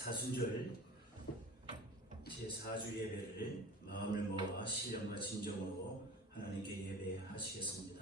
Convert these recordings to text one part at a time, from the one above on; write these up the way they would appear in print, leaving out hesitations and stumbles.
사순절 제4주 예배를 마음을 모아 신령과 진정으로 하나님께 예배하시겠습니다.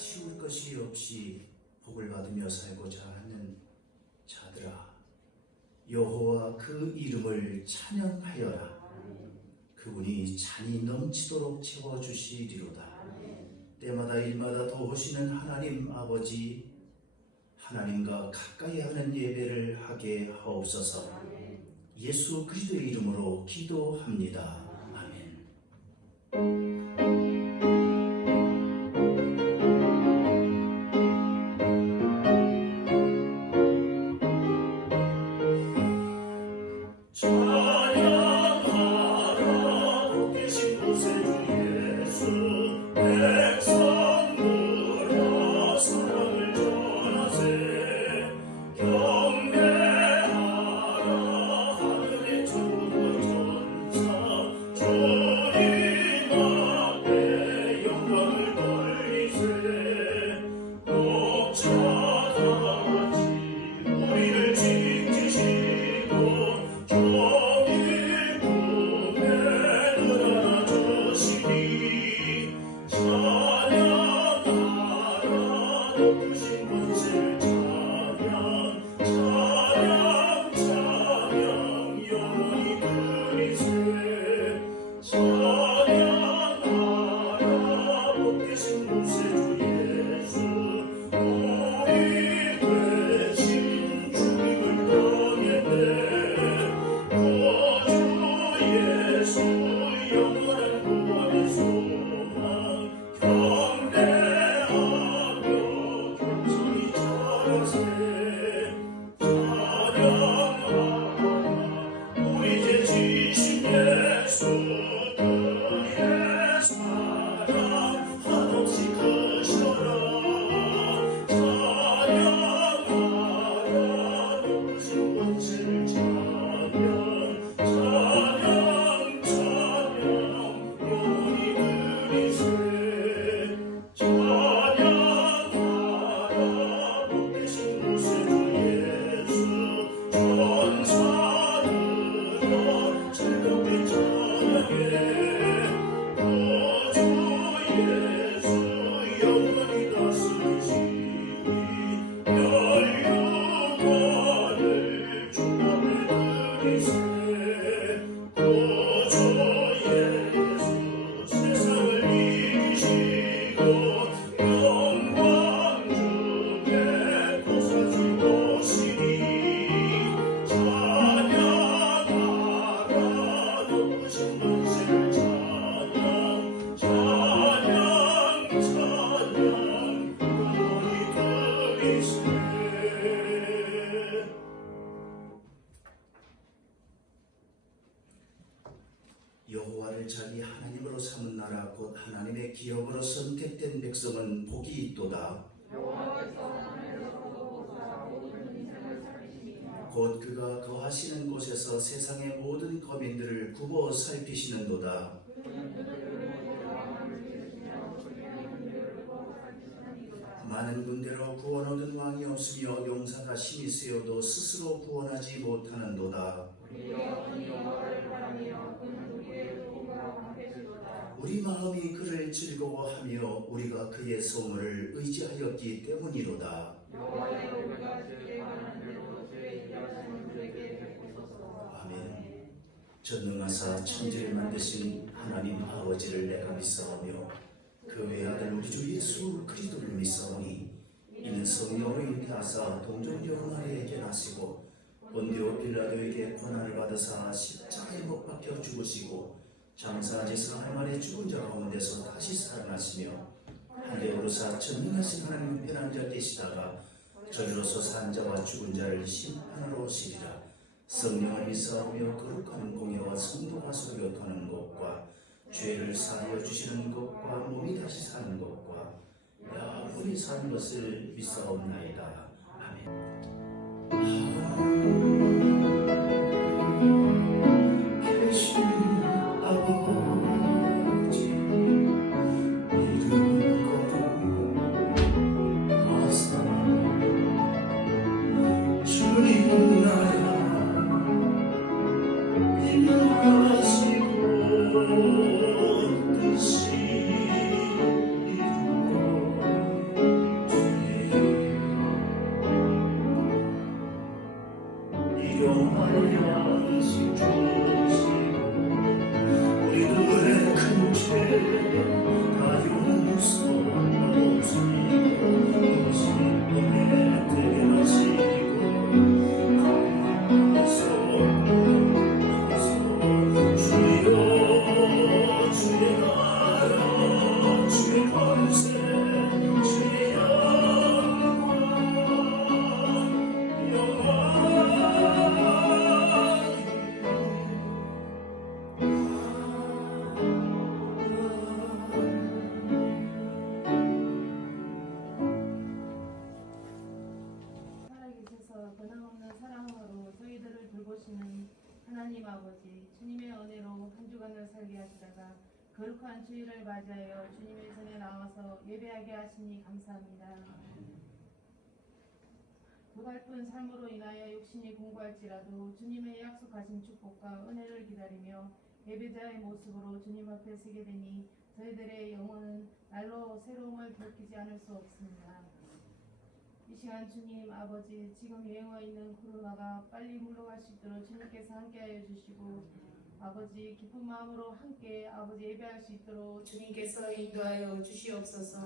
아쉬울 것이 없이 복을 받으며 살고자 하는 자들아, 여호와 그 이름을 찬양하여라. 그분이 잔이 넘치도록 채워주시리로다. 때마다 일마다 도우시는 하나님 아버지, 하나님과 가까이 하는 예배를 하게 하옵소서. 예수 그리스도의 이름으로 기도합니다. 아멘. 여호와를 자기 하나님으로 삼은 나라 곧 하나님의 기업으로 선택된 백성은 복이 있도다. 곧 그가 거하시는 곳에서 세상의 모든 거민들을 굽어 살피시는도다. 많은 군대로 구원 얻은 왕이 없으며 용사가 심히 쓰여도 스스로 구원하지 못하는도다. 우리 마음이 그를 즐거워하며 우리가 그의 소문을 의지하였기 때문이로다. 아멘. 전능하사 천지를 만드신 하나님 아버지를 내가 믿사오며 그 외아들 우리 주 예수 그리스도를 믿사오니 이는 성령으로 잉태하사 동정녀 마리아에게 나시고 본디오 빌라도에게 고난을 받으사 십자가에 못 박혀 죽으시고 장사지 사흘 만에 죽은 자 가운데서 다시 살아나시며 하늘에 오르사 전능하신 하나님 편한 자 되시다가 저리로서 산 자와 죽은 자를 심판하러 오시리라. 성령을 믿사오며 거룩한 공예와 성도가 소교하는 것과 죄를 사하여 주시는 것과 몸이 다시 사는 것과 영원히 사는 것을 믿사옵나이다. 아멘. 계신 아버지 이름 거룩하사 주님 나라 임하시고 뜻이 이루어지고 일용할 양식 주시고 우리들의 큰 죄 다 용서하시고 은혜 되게 하시고 주여 주의 나라 주의 권세 주의 영광 살아계셔서 변함없는 사랑으로 저희들을 돌보시는 하나님 아버지, 주님의 은혜로 한 주간을 살게 하시다가 거룩한 주일을 맞이하여 주님의 전에 나와서 예배하게 하시니 감사합니다. 고달픈 삶으로 인하여 육신이 공고할지라도 주님의 약속하신 축복과 은혜를 기다리며 예배자의 모습으로 주님 앞에 서게 되니 저희들의 영혼은 날로 새로움을 느끼지 않을 수 없습니다. 이 시간 주님 아버지, 지금 유행하고 있는 코로나가 빨리 물러갈 수 있도록 주님께서 함께하여 주시고 아버지 기쁜 마음으로 함께 아버지 예배할 수 있도록 주님께서 인도하여 주시옵소서.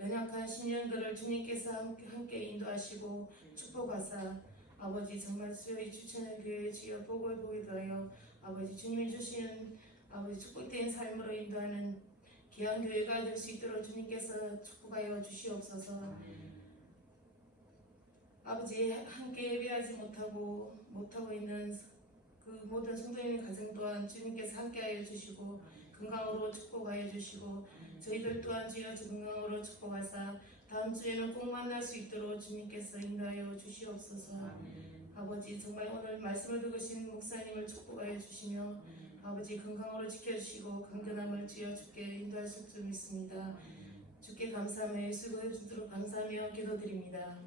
연약한 신령들을 주님께서 함께 인도하시고 축복하사 아버지 정말 수요일 추천한 교회 주여 복을 보게 하여 아버지 주님이 주시는 아버지 축복된 삶으로 인도하는 귀한 교회가 될 수 있도록 주님께서 축복하여 주시옵소서. 아버지 함께 예배하지 못하고 있는 그 모든 성도님의 가정 또한 주님께서 함께하여 주시고 건강으로 축복하여 주시고 저희들 또한 주여 건강으로 축복하사 다음 주에는 꼭 만날 수 있도록 주님께서 인도하여 주시옵소서. 아버지 정말 오늘 말씀을 들으신 목사님을 축복하여 주시며 아버지 건강으로 지켜주시고 강건함을 주여 주께 인도할 수 있도록 믿습니다. 주께 감사하며 예수 그리스도로 감사하며 기도드립니다.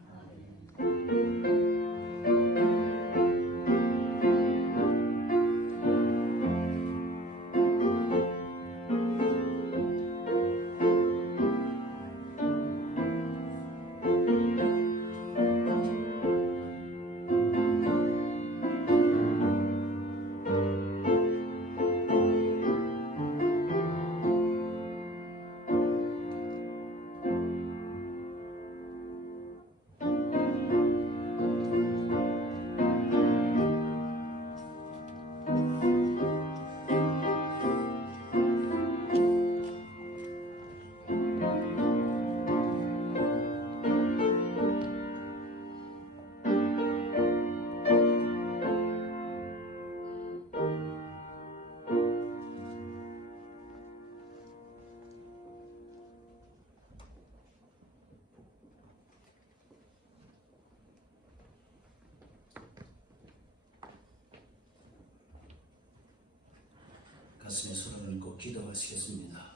가슴에 손을 얹고 기도하시겠습니다.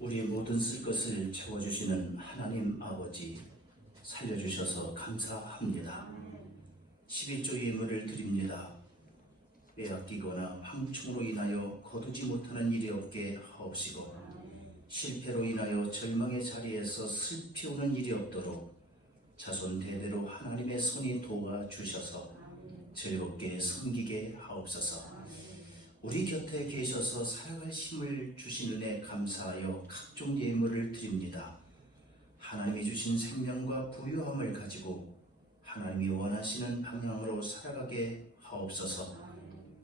우리의 모든 쓸 것을 채워주시는 하나님 아버지, 살려주셔서 감사합니다. 11조 예물을 드립니다. 빼앗기거나 황충으로 인하여 거두지 못하는 일이 없게 하옵시고, 실패로 인하여 절망의 자리에서 슬피 오는 일이 없도록 자손 대대로 하나님의 손이 도와주셔서 즐겁게 섬기게 하옵소서. 우리 곁에 계셔서 살아갈 힘을 주신 은혜 감사하여 각종 예물을 드립니다. 하나님이 주신 생명과 부유함을 가지고 하나님이 원하시는 방향으로 살아가게 하옵소서.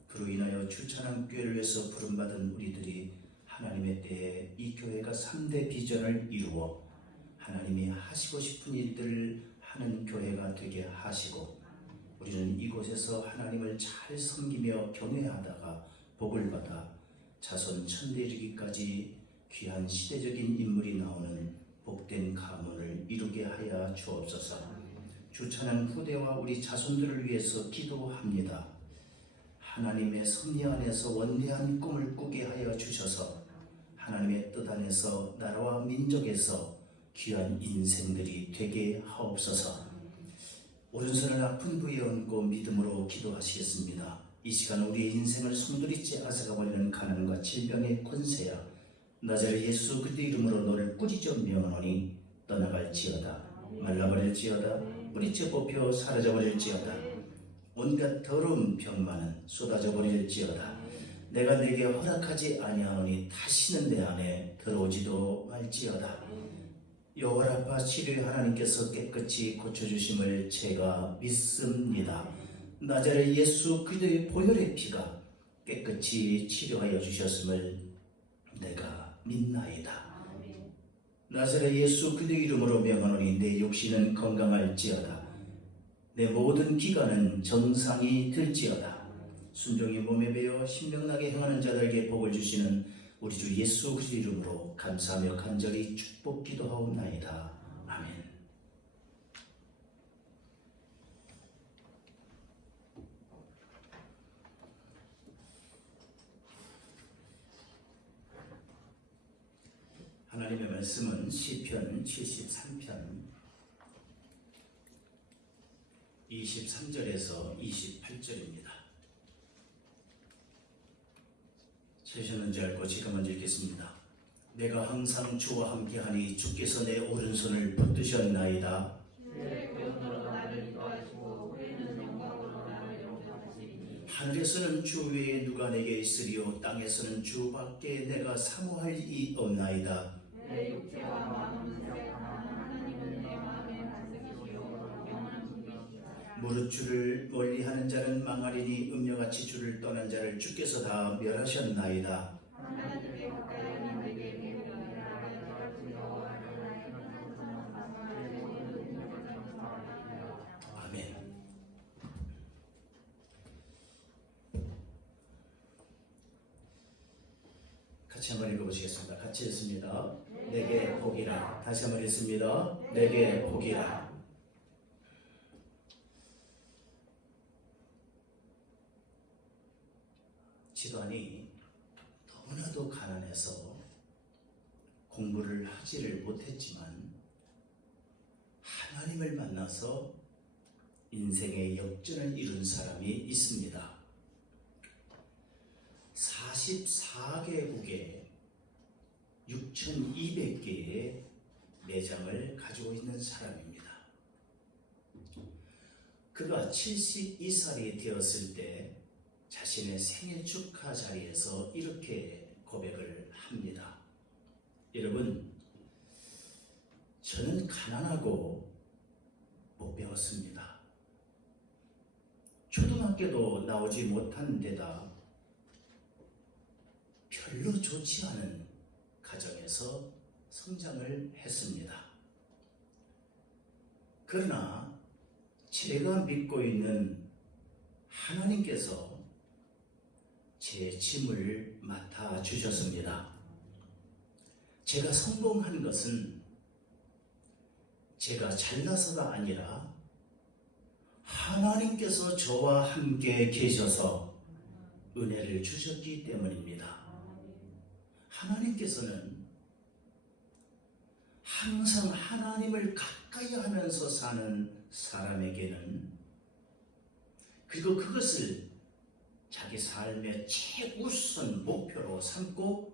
그로 인하여 주찬양교회를 위해서 부름받은 우리들이 하나님의 때에 이 교회가 3대 비전을 이루어 하나님이 하시고 싶은 일들을 하는 교회가 되게 하시고, 우리는 이곳에서 하나님을 잘 섬기며 경외하다가 복을 받아 자손 천대 이르기까지 귀한 시대적인 인물이 나오는 복된 가문을 이루게 하여 주옵소서. 주찬양 후대와 우리 자손들을 위해서 기도합니다. 하나님의 섭리 안에서 원대한 꿈을 꾸게 하여 주셔서 하나님의 뜻 안에서 나라와 민족에서 귀한 인생들이 되게 하옵소서. 오른손을 아픈 부위에 얹고 믿음으로 기도하시겠습니다. 이 시간 우리의 인생을 송두리째 앗아가버리는 가난과 질병의 권세야, 나자렛 예수 그리스도 이름으로 너를 꾸짖어 명하노니 떠나갈지어다. 말라버릴지어다. 뿌리째 뽑혀 사라져버릴지어다. 온갖 더러운 병만은 쏟아져버릴지어다. 내가 내게 허락하지 아니하노니 다시는 내 안에 들어오지도 말지어다. 여호와라파 치료의 하나님께서 깨끗이 고쳐주심을 제가 믿습니다. 나자렛 예수 그리스도의 보혈의 피가 깨끗이 치료하여 주셨음을 내가 믿나이다. 나자렛 예수 그리스도 이름으로 명하노니 내 육신은 건강할지어다. 내 모든 기관은 정상이 될지어다. 순종이 몸에 배어 신명나게 행하는 자들에게 복을 주시는 우리 주 예수 그리스도 이름으로 감사하며 간절히 축복 기도하옵나이다. 아멘. 하나님의 말씀은 시편 73편 23절에서 28절입니다. 찾으셨는지 알고 제가 먼저 읽겠습니다. 내가 항상 주와 함께하니 주께서 내 오른손을 붙드셨나이다. 하늘에서는 주 외에 누가 내게 있으리요, 땅에서는 주밖에 내가 사모할 이 없나이다. 내 육체와 마음은 생각하나 하나님은 내 마음에 반석이시요 영원한 분이시다. 무릇 주를 멀리하는 자는 망하리니 음녀같이 주를 떠난 자를 주께서 다 멸하셨나이다. 하나님께 가까이 하는 내게 배우리라. 아멘. 같이 한번 읽어보시겠습니다. 같이 읽습니다. 내게 복이라. 다시 한번 읽습니다. 내게 복이라. 집안이 너무나도 가난해서 공부를 하지를 못했지만 하나님을 만나서 인생의 역전을 이룬 사람이 있습니다. 44개국에 6,200개의 매장을 가지고 있는 사람입니다. 그가 72살이 되었을 때 자신의 생일 축하 자리에서 이렇게 고백을 합니다. 여러분, 저는 가난하고 못 배웠습니다. 초등학교도 나오지 못한 데다 별로 좋지 않은 가정에서 성장을 했습니다. 그러나 제가 믿고 있는 하나님께서 제 짐을 맡아주셨습니다. 제가 성공한 것은 제가 잘나서가 아니라 하나님께서 저와 함께 계셔서 은혜를 주셨기 때문입니다. 하나님께서는 항상 하나님을 가까이 하면서 사는 사람에게는, 그리고 그것을 자기 삶의 최우선 목표로 삼고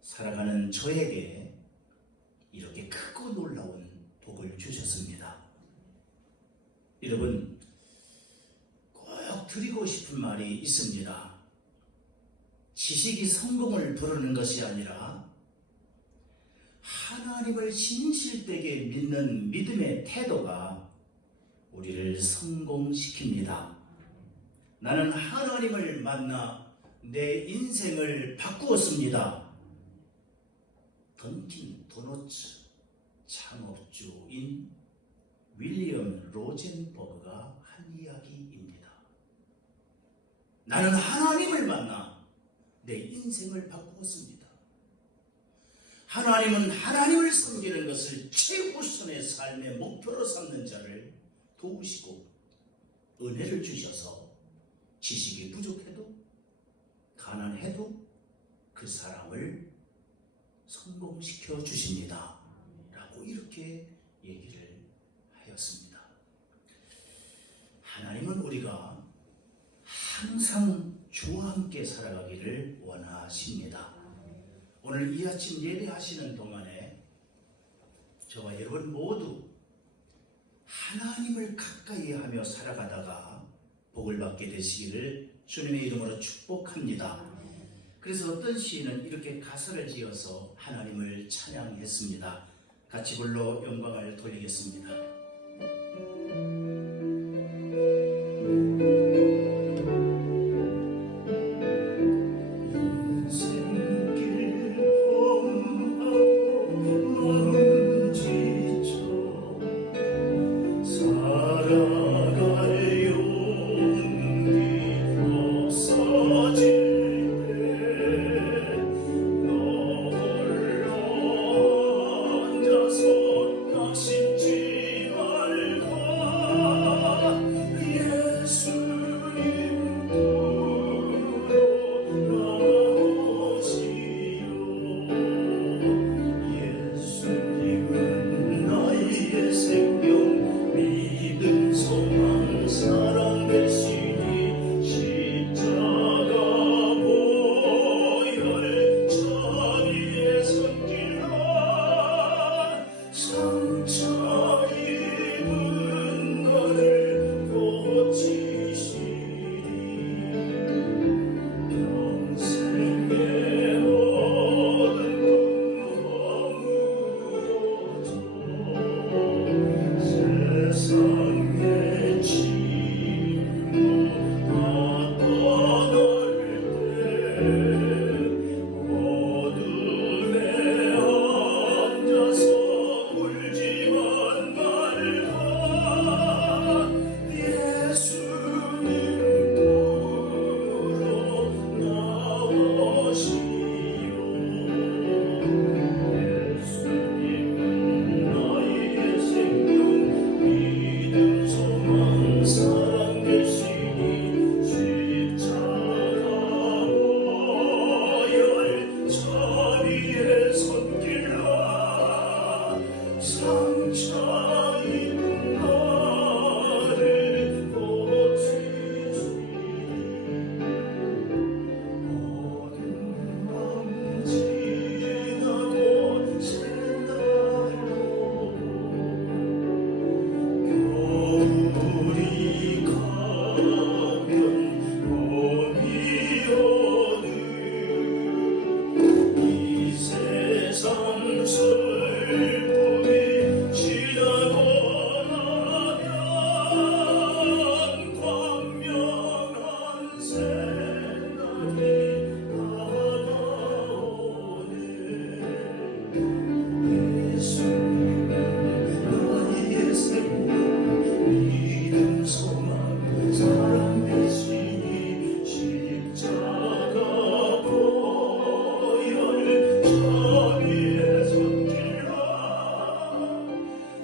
살아가는 저에게 이렇게 크고 놀라운 복을 주셨습니다. 여러분, 꼭 드리고 싶은 말이 있습니다. 지식이 성공을 부르는 것이 아니라 하나님을 진실되게 믿는 믿음의 태도가 우리를 성공시킵니다. 나는 하나님을 만나 내 인생을 바꾸었습니다. 던킨 도너츠 창업주인 윌리엄 로젠버그가 한 이야기입니다. 나는 하나님을 만나 내 인생을 바꾸었습니다. 하나님은 하나님을 섬기는 것을 최우선의 삶의 목표로 삼는 자를 도우시고 은혜를 주셔서 지식이 부족해도 가난해도 그 사람을 성공시켜 주십니다. 라고 이렇게 얘기를 하였습니다. 하나님은 우리가 항상 주와 함께 살아가기를 원하십니다. 오늘 이 아침 예배하시는 동안에 저와 여러분 모두 하나님을 가까이 하며 살아가다가 복을 받게 되시기를 주님의 이름으로 축복합니다. 그래서 어떤 시인은 이렇게 가사를 지어서 하나님을 찬양했습니다. 같이 불러 영광을 돌리겠습니다.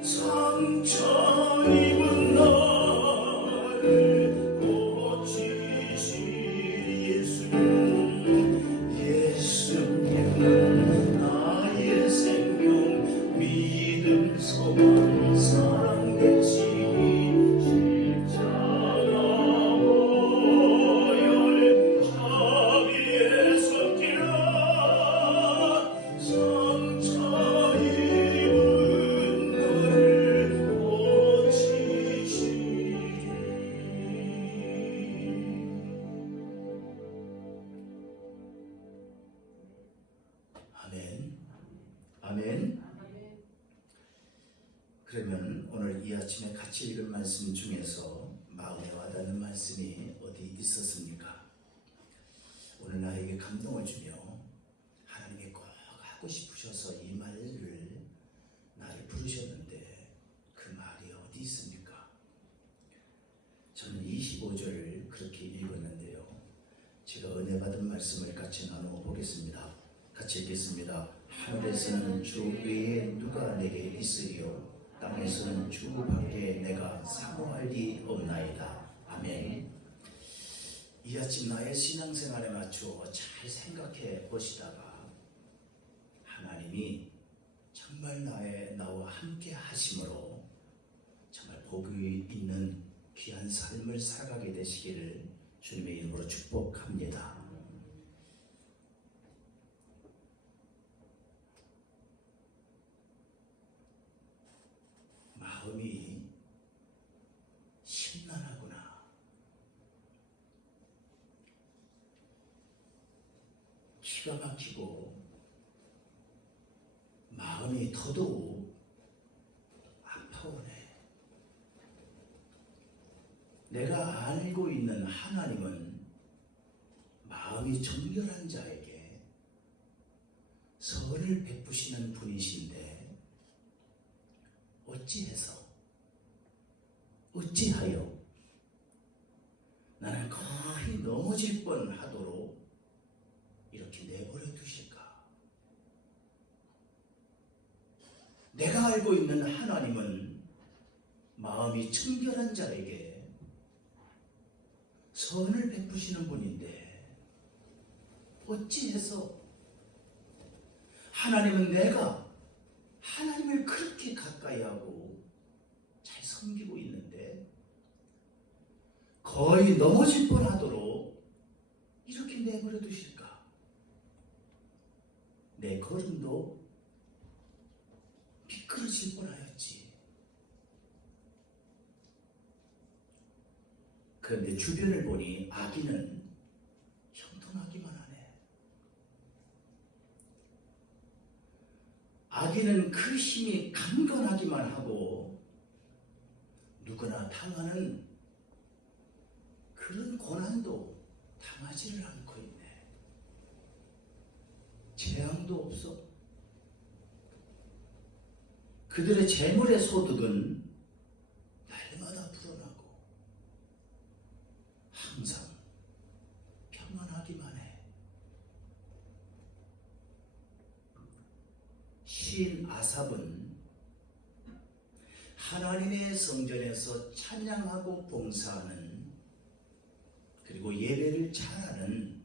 상처 입은 나를 고치시리 오늘 이 아침에 같이 읽은 말씀 중에서 마음에 와닿는 말씀이 어디 있었습니까? 오늘 나에게 감동을 주며 하나님이 꼭 하고 싶으셔서 이 말을 나를 부르셨는데 그 말이 어디 있습니까? 저는 25절을 그렇게 읽었는데요. 제가 은혜 받은 말씀을 같이 나누어 보겠습니다. 같이 읽겠습니다. 하늘에서는 주 외에 누가 내게 있으리요 땅에서는 주 밖에 내가 사모할 리 없나이다. 아멘. 이 아침 나의 신앙생활에 맞추어 잘 생각해 보시다가 하나님이 정말 나와 함께 하심으로 정말 복이 있는 귀한 삶을 살아가게 되시기를 주님의 이름으로 축복합니다. 마음이 심란하구나. 기가 막히고 마음이 더더욱 아파오네. 내가 알고 있는 하나님은 마음이 정결한 자에게 선을 베푸시는 분이신데 어찌하여 나는 거의 넘어질 뻔하도록 이렇게 내버려 두실까? 내가 알고 있는 하나님은 마음이 청결한 자에게 선을 베푸시는 분인데 어찌해서 하나님은 내가 하나님을 그렇게 가까이 하고 잘 섬기고 있는데 거의 넘어질 뻔하도록 이렇게 내버려 두실까? 내 걸음도 미끄러질 뻔하였지. 그런데 주변을 보니 아기는 형통하기만 하네. 아기는 그 힘이 강건하기만 하고 누구나 당하는 그런 고난도 당하지를 않고 있네. 재앙도 없어. 그들의 재물의 소득은 날마다 불어나고 항상 평안하기만 해. 시인 아삽은 하나님의 성전에서 찬양하고 봉사하는 그리고 예배를 잘하는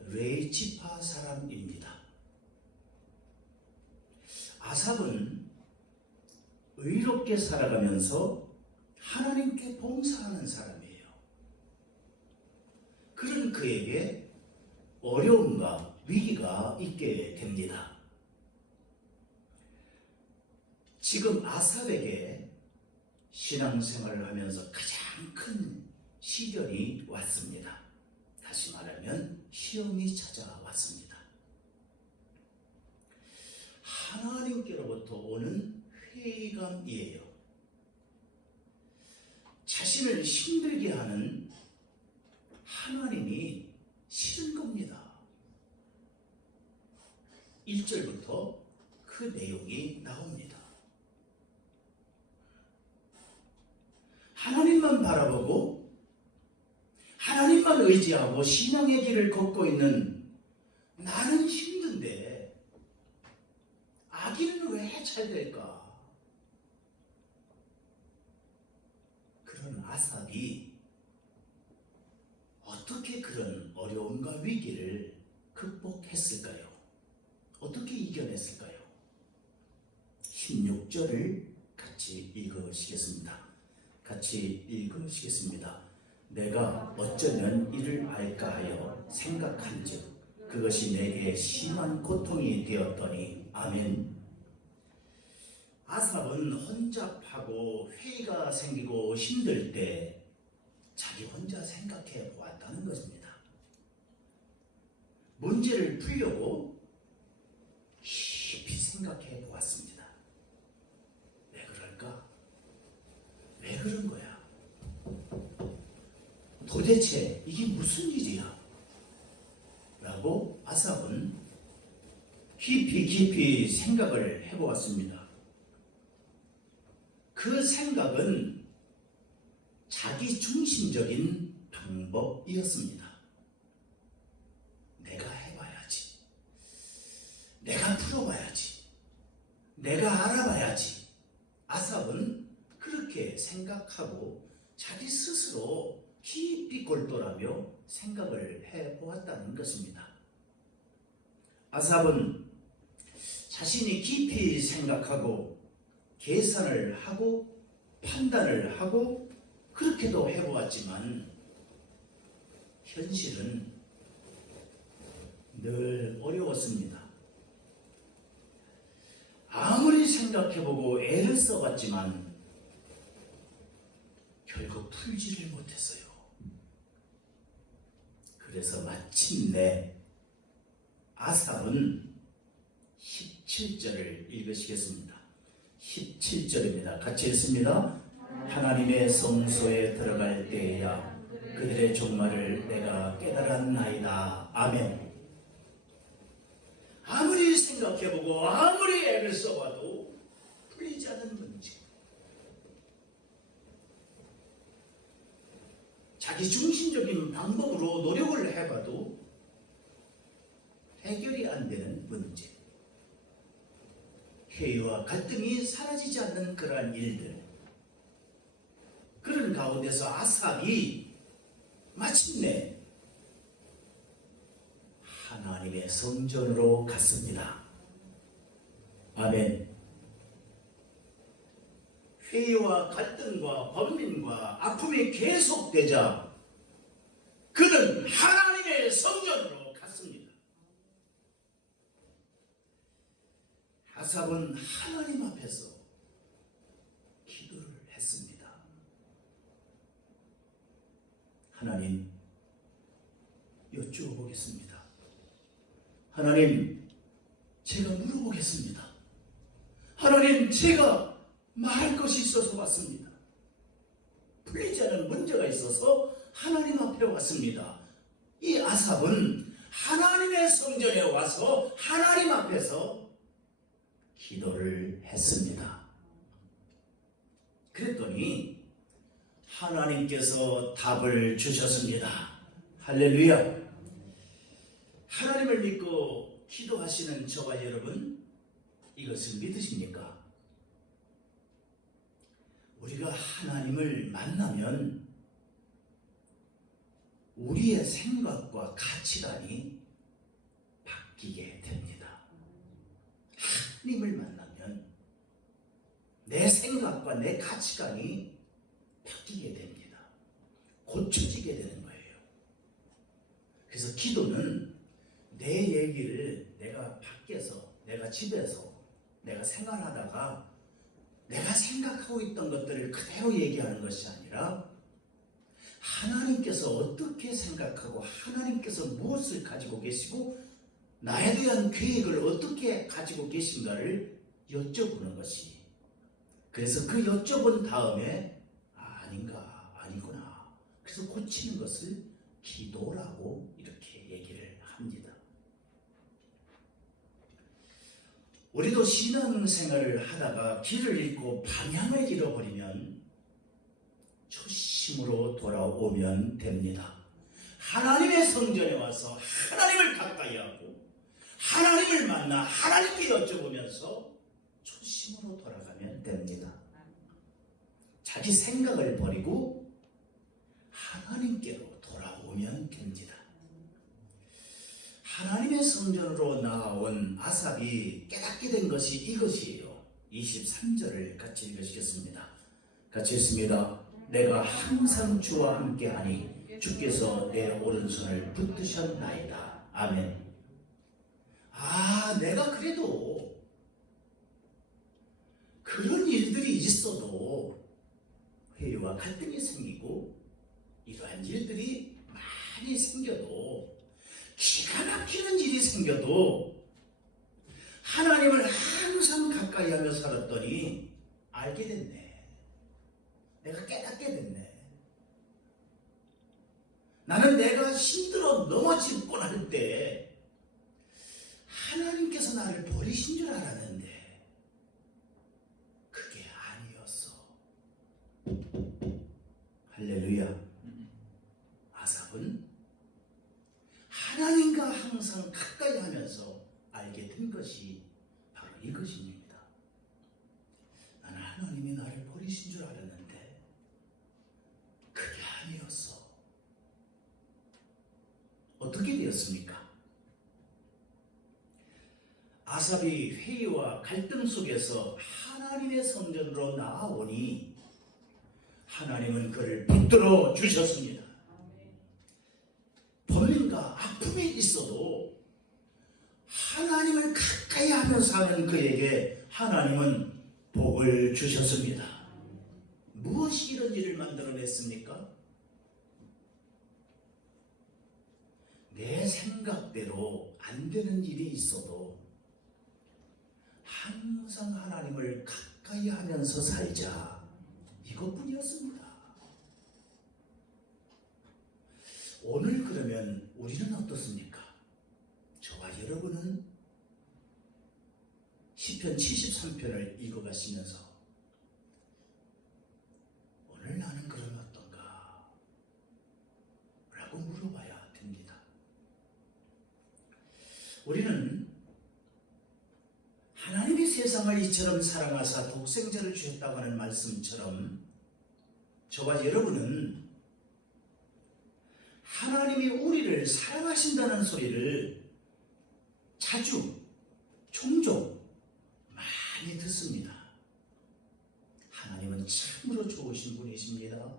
레이지파 사람입니다. 아삽은 의롭게 살아가면서 하나님께 봉사하는 사람이에요. 그런 그에게 어려움과 위기가 있게 됩니다. 지금 아삽에게 신앙생활을 하면서 가장 큰 시련이 왔습니다. 다시 말하면 시험이 찾아왔습니다. 하나님께로부터 오는 회의감이에요. 자신을 힘들게 하는 하나님이 싫은 겁니다. 1절부터 그 내용이 나옵니다. 하나님만 바라보고 하나님만 의지하고 신앙의 길을 걷고 있는 나는 힘든데 아기는 왜 잘 될까? 그런 아삽이 어떻게 그런 어려움과 위기를 극복했을까요? 어떻게 이겨냈을까요? 16절을 같이 읽으시겠습니다. 같이 읽으시겠습니다. 내가 어쩌면 이를 알까 하여 생각한즉 그것이 내게 심한 고통이 되었더니. 아멘. 아삽은 혼잡하고 회의가 생기고 힘들 때 자기 혼자 생각해 보았다는 것입니다. 문제를 풀려고 깊이 생각해 보았습니다. 왜 그럴까? 그런 거야? 도대체 이게 무슨 일이야? 라고 아삽은 깊이 생각을 해보았습니다. 그 생각은 자기 중심적인 방법이었습니다. 내가 해봐야지. 내가 풀어봐야지. 내가 알아봐야지. 아삽은 그렇게 생각하고 자기 스스로 깊이 골똘하며 생각을 해보았다는 것입니다. 아삽은 자신이 깊이 생각하고 계산을 하고 판단을 하고 그렇게도 해보았지만 현실은 늘 어려웠습니다. 아무리 생각해보고 애를 써봤지만 결국 풀지를 못했어요. 그래서 마침내 아삽은 17절을 읽으시겠습니다. 17절입니다. 같이 읽습니다. 하나님의 성소에 들어갈 때에야 그들의 종말을 내가 깨달았나이다. 아멘. 아무리 생각해보고 아무리 애를 써봐도 풀리지 않는 문제. 자기 중심적인 방법으로 노력을 해봐도 해결이 안 되는 문제. 회의와 갈등이 사라지지 않는 그러한 일들. 그런 가운데서 아삽이 마침내 하나님의 성전으로 갔습니다. 아멘. 회의와 갈등과 번민과 아픔이 계속되자 그는 하나님의 성전으로 갔습니다. 아삽은 하나님 앞에서 기도를 했습니다. 하나님, 여쭈어 보겠습니다. 하나님, 제가 물어보겠습니다. 하나님, 제가 말할 것이 있어서 왔습니다. 풀리지 않은 문제가 있어서 하나님 앞에 왔습니다. 이 아삽은 하나님의 성전에 와서 하나님 앞에서 기도를 했습니다. 그랬더니 하나님께서 답을 주셨습니다. 할렐루야. 하나님을 믿고 기도하시는 저와 여러분, 이것을 믿으십니까? 우리가 하나님을 만나면 우리의 생각과 가치관이 바뀌게 됩니다. 하나님을 만나면 내 생각과 내 가치관이 바뀌게 됩니다. 고쳐지게 되는 거예요. 그래서 기도는 내 얘기를 내가 밖에서, 내가 집에서, 내가 생활하다가 내가 생각하고 있던 것들을 그대로 얘기하는 것이 아니라 하나님께서 어떻게 생각하고 하나님께서 무엇을 가지고 계시고 나에 대한 계획을 어떻게 가지고 계신가를 여쭤보는 것이, 그래서 그 여쭤본 다음에 아니구나. 그래서 고치는 것을 기도라고 이렇게 얘기를 합니다. 우리도 신앙생활을 하다가 길을 잃고 방향을 잃어버리면 초심으로 돌아오면 됩니다. 하나님의 성전에 와서 하나님을 가까이 하고 하나님을 만나 하나님께 여쭤보면서 초심으로 돌아가면 됩니다. 자기 생각을 버리고 하나님께로 돌아오면 됩니다. 하나님의 성전으로 나온 아삽이 깨닫게 된 것이 이것이에요. 23절을 같이 읽으시겠습니다. 같이 읽습니다. 내가 항상 주와 함께하니 주께서 내 오른손을 붙드셨나이다. 아멘. 내가 그래도 그런 일들이 있어도 회의와 갈등이 생기고 이러한 일들이 많이 생겨도, 기가 막히는 일이 생겨도 하나님을 항상 가까이 하며 살았더니 알게 됐네. 내가 깨닫게 됐네. 나는 내가 힘들어 넘어질 뻔할 때 하나님께서 나를 버리신 줄 알았는데 그게 아니었어. 할렐루야. 아삽은 하나님과 항상 가까이 하면서 알게 된 것이 바로 이것입니다. 나는 하나님이 나를 버리신 줄 알았는데 그게 아니었어. 어떻게 되었습니까? 아삽이 회의와 갈등 속에서 하나님의 성전으로 나아오니 하나님은 그를 붙들어 주셨습니다. 범인과 아픔에 있어도 하나님을 가까이 하면서 하는 그에게 하나님은 복을 주셨습니다. 무엇이 이런 일을 만들어냈습니까? 내 생각대로 안 되는 일이 있어도 항상 하나님을 가까이 하면서 살자. 이것뿐이었습니다. 오늘 그러면 우리는 어떻습니까? 저와 여러분은 시편 73편을 읽어가시면서 오늘 나는 그럼 어떤가? 라고 물어봐야 됩니다. 우리는 하나님이 세상을 이처럼 사랑하사 독생자를 주셨다고 하는 말씀처럼 저와 여러분은 하나님이 우리를 사랑하신다는 소리를 자주, 종종 많이 듣습니다. 하나님은 참으로 좋으신 분이십니다.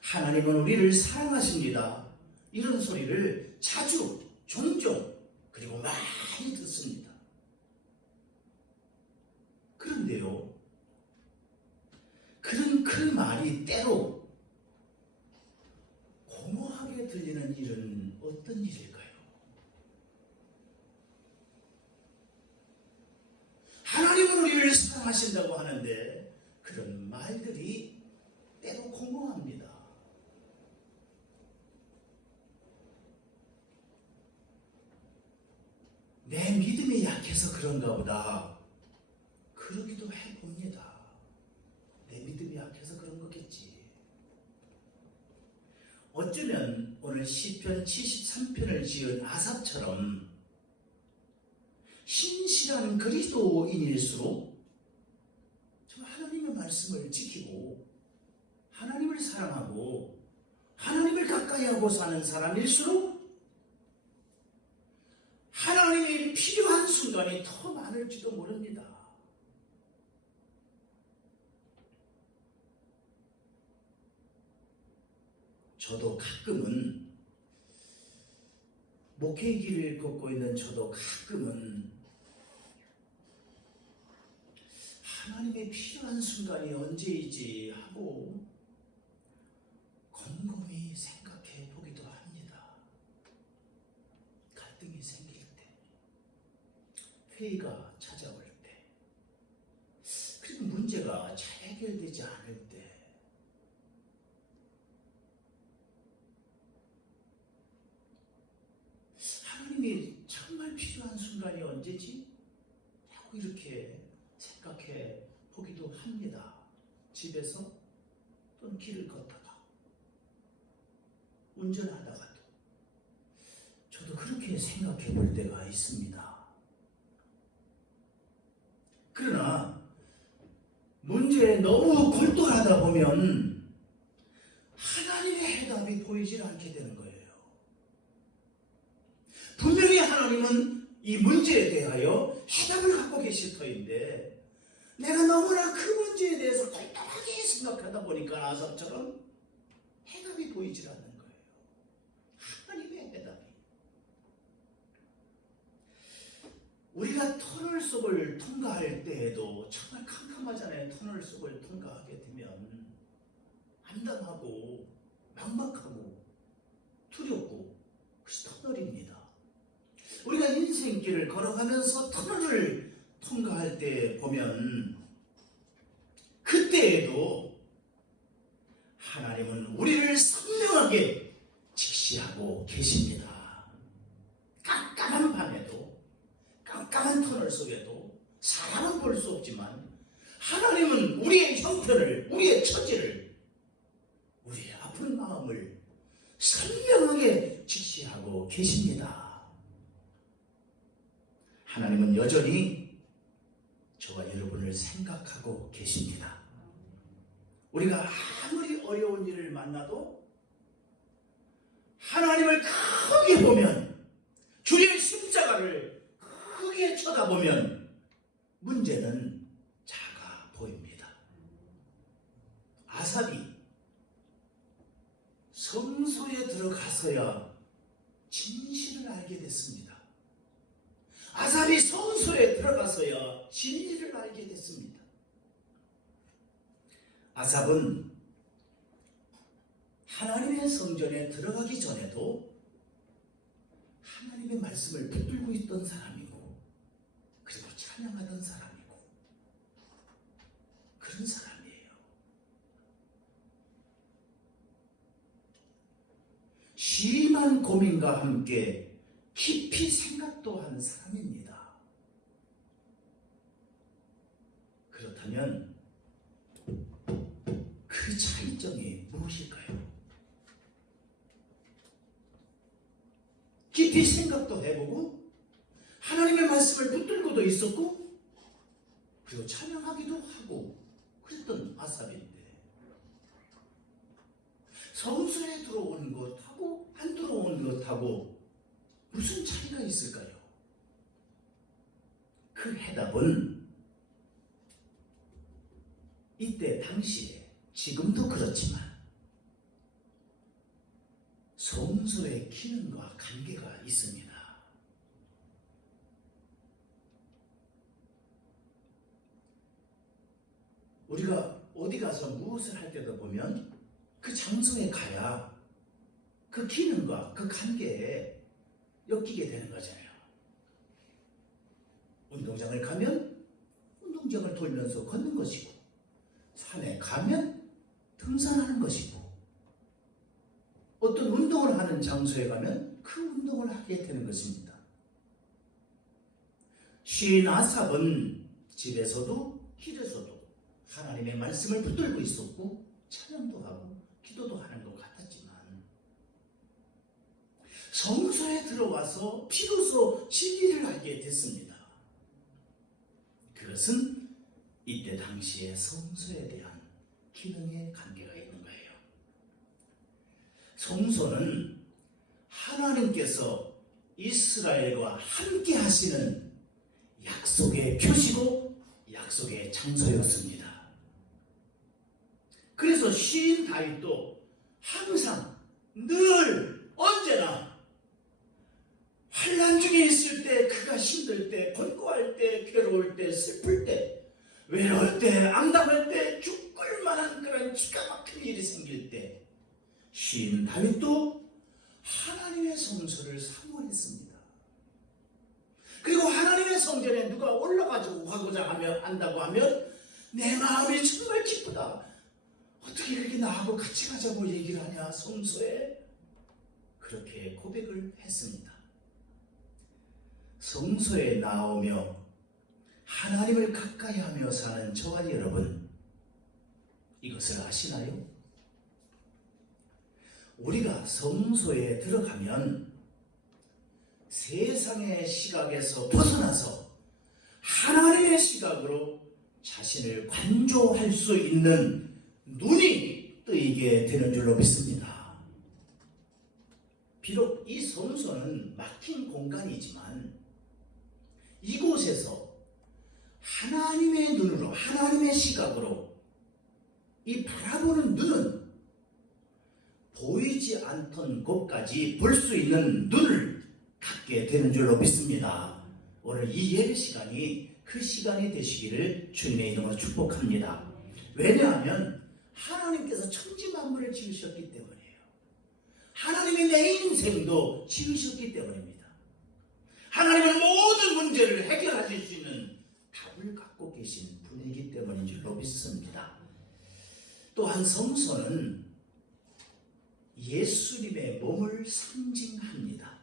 하나님은 우리를 사랑하십니다. 이런 소리를 자주, 종종, 그리고 많이 듣습니다. 그런데요, 그런 그 말이 때로 공허하게 들리는 일은 어떤 일일까요? 하나님은 우리를 사랑하신다고 하는데 그런 말들이 때로 공허합니다. 내 믿음이 약해서 그런가 보다. 그러기도 해봅니다. 내 믿음이 약해서 그런 거겠지. 어쩌면 오늘 시편 73편을 지은 아삽처럼 신실한 그리스도인일수록 정말 하나님의 말씀을 지키고 하나님을 사랑하고 하나님을 가까이 하고 사는 사람일수록 하나님이 필요한 순간이 더 많을지도 모릅니다. 저도 가끔은 목회의 길을 걷고 있는 저도 가끔은 하나님의 필요한 순간이 언제이지 하고 곰곰이 생각해 보기도 합니다. 갈등이 생길 때, 회의가 찾아올 때, 그리고 문제가 잘 해결되지 않을 때, 하나님이 정말 필요한 순간이 언제지? 하고 이렇게 생각해 보기도 합니다. 집에서 또는 길을 걷다가 운전하다가도 저도 그렇게 생각해 볼 때가 있습니다. 그러나 문제에 너무 골똘하다 보면 하나님의 해답이 보이질 않게 되는 거예요. 분명히 하나님은 이 문제에 대하여 해답을 갖고 계실 터인데 내가 너무나 그 문제에 대해서 골똘하게 생각하다 보니까 아삽처럼 해답이 보이질 않는 거예요. 하나님의 해답이. 우리가 터널 속을 통과할 때에도 정말 캄캄하잖아요. 터널 속을 통과하게 되면 암담하고 막막하고 두렵고 그것이 터널입니다. 우리가 인생길을 걸어가면서 터널을 통과할 때 보면 그때에도 하나님은 우리를 선명하게 직시하고 계십니다. 깜깜한 밤에도, 깜깜한 터널 속에도 사람은 볼 수 없지만 하나님은 우리의 형편을, 우리의 처지를, 우리의 아픈 마음을 선명하게 직시하고 계십니다. 하나님은 여전히 저와 여러분을 생각하고 계십니다. 우리가 아무리 어려운 일을 만나도 하나님을 크게 보면, 주의 십자가를 크게 쳐다보면 문제는 작아 보입니다. 아삽이 성소에 들어가서야 진실을 알게 됐습니다. 아삽이 성소에 들어가서야 진리를 알게 됐습니다. 아삽은 하나님의 성전에 들어가기 전에도 하나님의 말씀을 붙들고 있던 사람이고, 그리고 찬양하던 사람이고, 그런 사람이에요. 심한 고민과 함께 깊이 생각도 한 사람입니다. 그렇다면 그 차이점이 무엇일까요? 깊이 생각도 해보고 하나님의 말씀을 붙들고도 있었고, 그리고 찬양하기도 하고 그랬던 아삽인데, 성소에 들어온 것하고 안 들어온 것하고 무슨 차이가 있을까요? 그 해답은 이때 당시에, 지금도 그렇지만 성소의 기능과 관계가 있습니다. 우리가 어디 가서 무엇을 할 때도 보면 그 장소에 가야 그 기능과 그 관계에 엮이게 되는 거잖아요. 운동장을 가면 운동장을 돌면서 걷는 것이고, 산에 가면 등산하는 것이고, 어떤 운동을 하는 장소에 가면 그 운동을 하게 되는 것입니다. 시인 아삽은 집에서도 길에서도 하나님의 말씀을 붙들고 있었고, 찬양도 하고 기도도 하는 것 같았지만, 성소에 들어와서 비로소 진리를 알게 됐습니다. 그것은 이때 당시의 성소에 대한 기능의 관계가 있는 거예요. 성소는 하나님께서 이스라엘과 함께 하시는 약속의 표시고 약속의 장소였습니다. 그래서 시인 다윗도 항상 늘 언제나 환난 중에 있을 때, 그가 힘들 때, 권고할 때, 괴로울 때, 슬플 때, 외로울 때, 암담할 때, 죽을 만한 그런 기가 막힌 일이 생길 때, 시인 다윗도 하나님의 성소를 사모했습니다. 그리고 하나님의 성전에 누가 올라가지고 가고자 하며 한다고 하면 내 마음이 정말 기쁘다. 어떻게 이렇게 나하고 같이 가자고 얘기를 하냐, 성소에. 그렇게 고백을 했습니다. 성소에 나오며 하나님을 가까이 하며 사는 저와 여러분, 이것을 아시나요? 우리가 성소에 들어가면 세상의 시각에서 벗어나서 하나님의 시각으로 자신을 관조할 수 있는 눈이 뜨이게 되는 줄로 믿습니다. 비록 이 성소는 막힌 공간이지만 이곳에서 하나님의 눈으로, 하나님의 시각으로 이 바라보는 눈은 보이지 않던 곳까지 볼 수 있는 눈을 갖게 되는 줄로 믿습니다. 오늘 이 예배 시간이 그 시간이 되시기를 주님의 이름으로 축복합니다. 왜냐하면 하나님께서 천지 만물을 지으셨기 때문이에요. 하나님이 내 인생도 지으셨기 때문입니다. 하나님은 모든 문제를 해결하실 수 있는 답을 갖고 계신 분이기 때문인 줄로 믿습니다. 또한 성소는 예수님의 몸을 상징합니다.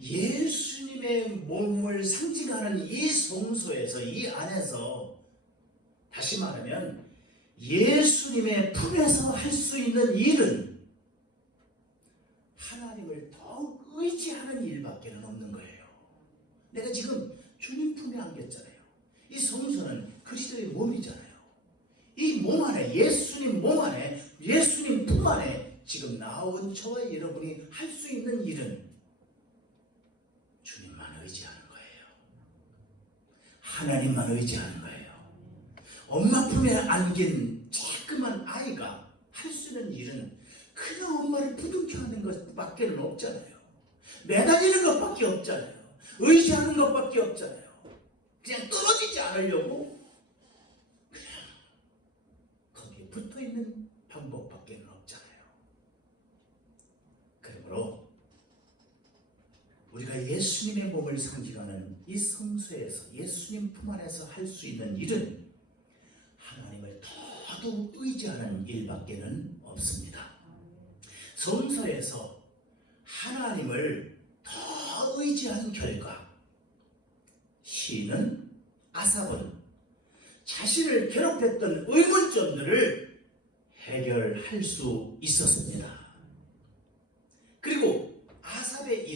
예수님의 몸을 상징하는 이 성소에서, 이 안에서, 다시 말하면 예수님의 품에서 할 수 있는 일은 하나님을 더욱 의지하는 일밖에 없는 거예요. 내가 지금 주님 품에 안겼잖아요. 이 성소는 그리스도의 몸이잖아요. 이 몸 안에, 예수님 몸 안에, 예수님 품 안에 지금 나온 저와 여러분이 할 수 있는 일은 주님만 의지하는 거예요. 하나님만 의지하는 거예요. 엄마 품에 안긴 조그만 아이가 할 수 있는 일은 그냥 엄마를 부둥켜 하는 것밖에 없잖아요. 매달리는 것밖에 없잖아요. 의지하는 것밖에 없잖아요. 그냥 떨어지지 않으려고 그냥 거기에 붙어있는 방법밖에 없잖아요. 그러므로 우리가 예수님의 몸을 상징하는 이 성소에서, 예수님 품 안에서 할 수 있는 일은 하나님을 더더욱 의지하는 일밖에 없습니다. 성소에서 하나님을 더 의지한 결과 시인은, 아삽은 자신을 괴롭혔던 의문점들을 해결할 수 있었습니다. 그리고 아삽의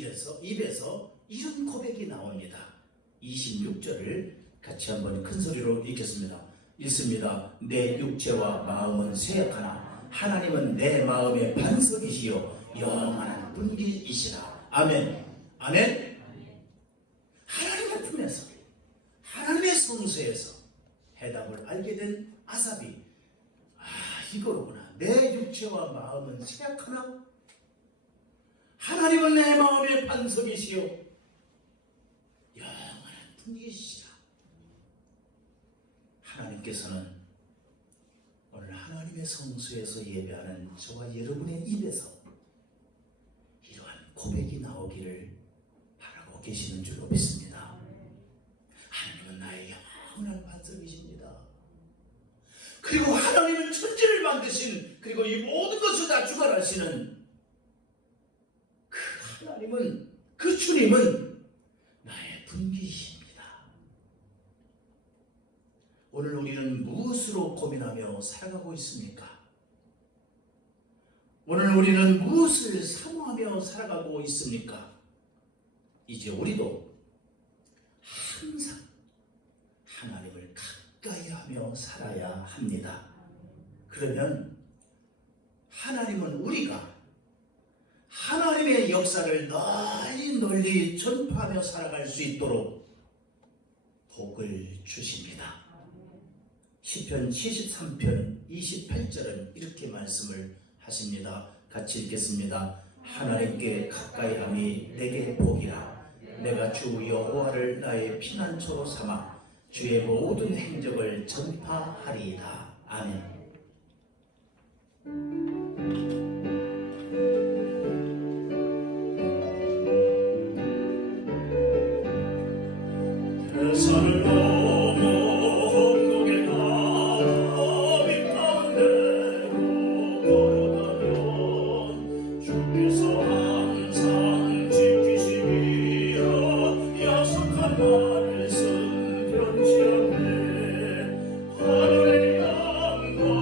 입에서 이런 고백이 나옵니다. 26절을 같이 한번 큰 소리로 읽겠습니다. 읽습니다. 내 육체와 마음은 쇠약하나 하나님은 내 마음의 반석이시요 영원한 분기이시라. 아멘. 아멘. 하나님의 품에서, 하나님의 성소에서 해답을 알게 된 아삽이, 이거로구나. 내 육체와 마음은 쇠약하나 하나님은 내 마음의 반석이시요 영원한 분기이시라. 하나님께서는 오늘 하나님의 성소에서 예배하는 저와 여러분의 입에서 이러한 고백이 나오기를 바라고 계시는 줄로 믿습니다. 하나님은 나의 영원한 반석이십니다. 그리고 하나님은 천지를 만드신, 그리고 이 모든 것을 다 주관하시는 그 하나님은, 그 주님은 나의 분기이십니다. 오늘 우리는 무엇으로 고민하며 살아가고 있습니까? 오늘 우리는 무엇을 사모하며 살아가고 있습니까? 이제 우리도 항상 하나님을 가까이 하며 살아야 합니다. 그러면 하나님은 우리가 하나님의 역사를 널리 전파하며 살아갈 수 있도록 복을 주십니다. 시편 73편 28절은 이렇게 말씀을 하십니다. 같이 읽겠습니다. 하나님께 가까이 함이 내게 복이라. 내가 주 여호와를 나의 피난처로 삼아 주의 모든 행적을 전파하리이다. 아멘. 말씀 변치 않네. 하늘의 양과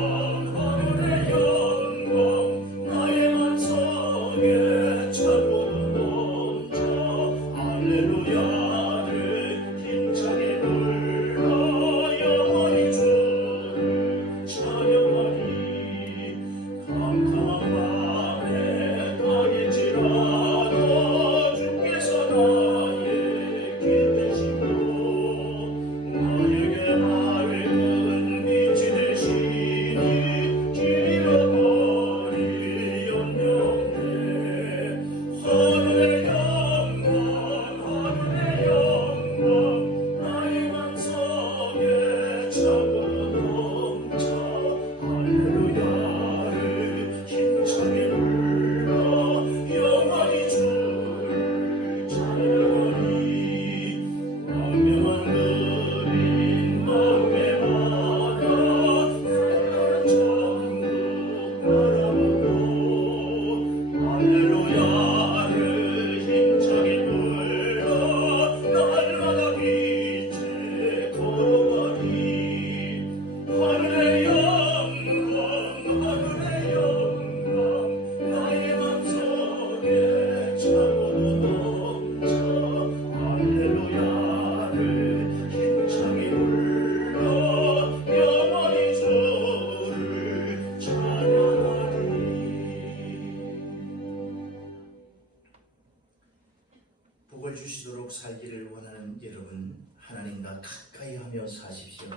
하며 사십시오.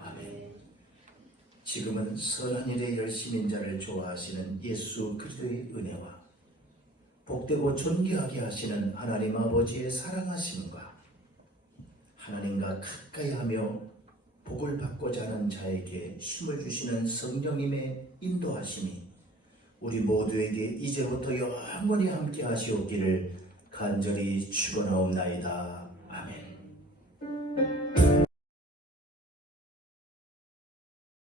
아멘. 지금은 선한 일에 열심인 자를 좋아하시는 예수 그리스도의 은혜와 복되고 존귀하게 하시는 하나님 아버지의 사랑하심과 하나님과 가까이 하며 복을 받고자 하는 자에게 힘을 주시는 성령님의 인도하심이 우리 모두에게 이제부터 영원히 함께 하시옵기를 간절히 축원하옵나이다.